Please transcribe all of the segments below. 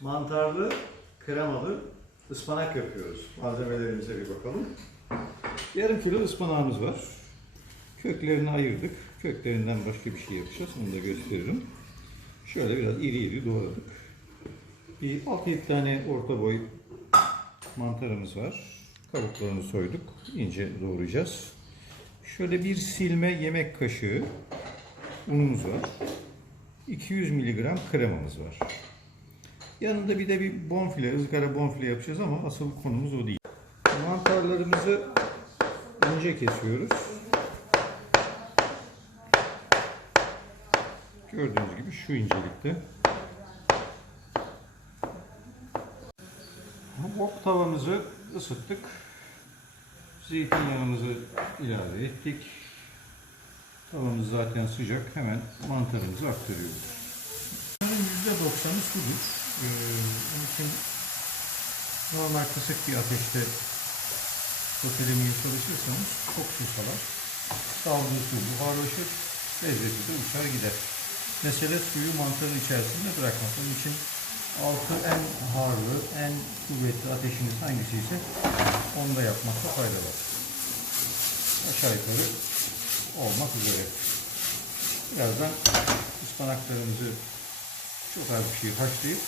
mantarlı, kremalı ıspanak yapıyoruz. Malzemelerimize bir bakalım. Yarım kilo ıspanağımız var. Köklerini ayırdık. Köklerinden başka bir şey yapacağız. Onu da gösteririm. Şöyle biraz iri iri doğradık. Bir 6-7 tane orta boy mantarımız var. Kabuklarını soyduk. İnce doğrayacağız. Şöyle bir silme yemek kaşığı unumuz var. 200 miligram kremamız var. Yanında bir de bir bonfile, ızgara bonfile yapacağız ama asıl konumuz o değil. Mantarlarımızı ince kesiyoruz. Gördüğünüz gibi şu incelikte. Wok tavamızı ısıttık. Zeytinyağımızı ilave ettik. Tavamız zaten sıcak. Hemen mantarımızı aktarıyoruz. Bunların %90'ı sudur. Ee, onun için normal kısık bir ateşte sotelemeye çalışırsanız çok su salar. Saldığı su buharlaşır. Lezzeti de uçar gider. Mesele suyu mantarın içerisinde bırakmak. Onun için altı en harlı, en kuvvetli ateşiniz hangisi ise onu da yapmakta fayda var. Aşağı yukarı olmak üzere. Birazdan ıspanaklarımızı çok az bir şey haşlayıp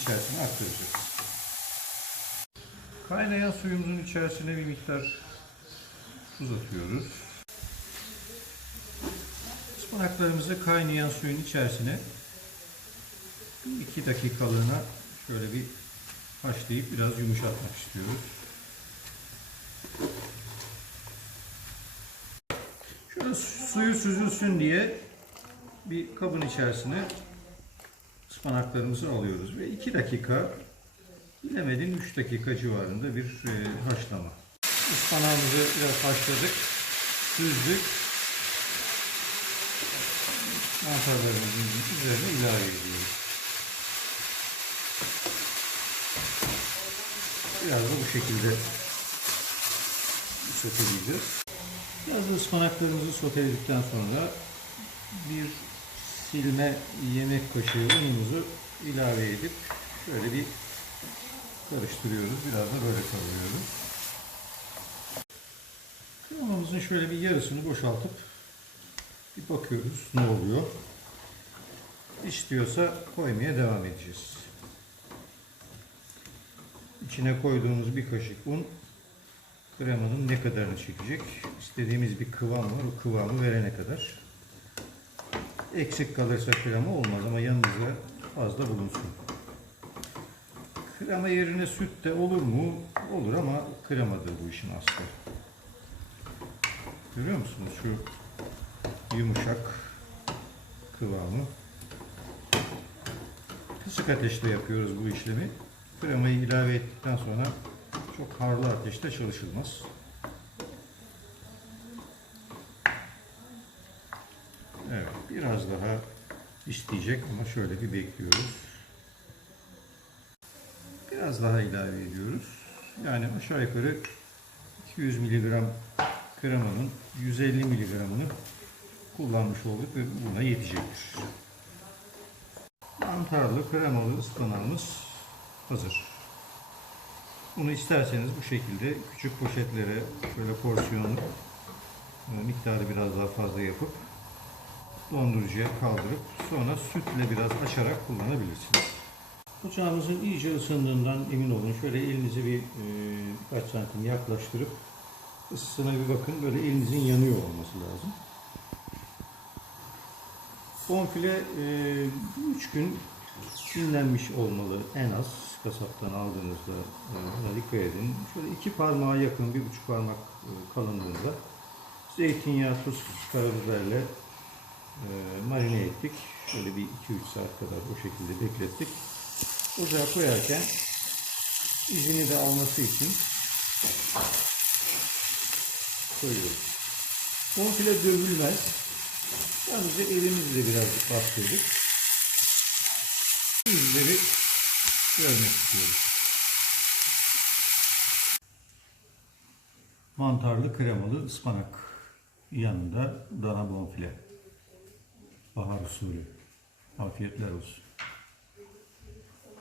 içerisine aktaracağız. Kaynayan suyumuzun içerisine bir miktar tuz atıyoruz. Ispanaklarımızı kaynayan suyun içerisine 2 dakikalığına şöyle bir haşlayıp biraz yumuşatmak istiyoruz. Şöyle suyu süzülsün diye bir kabın içerisine ıspanaklarımızı alıyoruz ve 2 dakika bilemedin 3 dakika civarında bir e, haşlama. Ispanağımızı biraz haşladık, süzdük. Mantarlarımızın üzerine ilave ediyoruz. Biraz da bu şekilde soteleyeceğiz. Biraz da ıspanaklarımızı soteledikten sonra bir silme yemek kaşığı unumuzu ilave edip şöyle bir karıştırıyoruz. Biraz da böyle kavuruyoruz. Kremamızın şöyle bir yarısını boşaltıp bir bakıyoruz ne oluyor. İstiyorsa koymaya devam edeceğiz. İçine koyduğumuz bir kaşık un kremanın ne kadarını çekecek? İstediğimiz bir kıvam var. O kıvamı verene kadar. Eksik kalırsa krema olmaz ama yanınızda fazla bulunsun. Krema yerine süt de olur mu? Olur ama kremadır bu işin aslı. Görüyor musunuz şu yumuşak kıvamı? Kısık ateşte yapıyoruz bu işlemi. Kremayı ilave ettikten sonra çok harlı ateşte çalışılmaz. Biraz daha isteyecek ama şöyle bir bekliyoruz. Biraz daha ilave ediyoruz. Yani aşağı yukarı 200 mg kremanın 150 mg'ını kullanmış olduk ve buna yetecektir. Mantarlı kremalı ıspanağımız hazır. Bunu isterseniz bu şekilde küçük poşetlere şöyle porsiyonluk e, miktarı biraz daha fazla yapıp dondurucuya kaldırıp sonra sütle biraz açarak kullanabilirsiniz. Ocağımızın iyice ısındığından emin olun. Şöyle elinizi bir e, kaç santim yaklaştırıp ısısına bir bakın. Böyle elinizin yanıyor olması lazım. Bonfile 3 gün dinlenmiş olmalı en az kasaptan aldığınızda e, buna dikkat edin. Şöyle iki parmağa yakın, bir buçuk parmak e, kalınlığında zeytinyağı, tuz, karabiberle e, marine ettik. Şöyle bir 2-3 saat kadar o şekilde beklettik. Ocağa koyarken izini de alması için koyuyoruz. Bonfile dövülmez. Sadece elimizle birazcık bastırdık. İzleri görmek istiyorum. Mantarlı kremalı ıspanak yanında dana bonfile. Bahar usulü. Afiyetler olsun.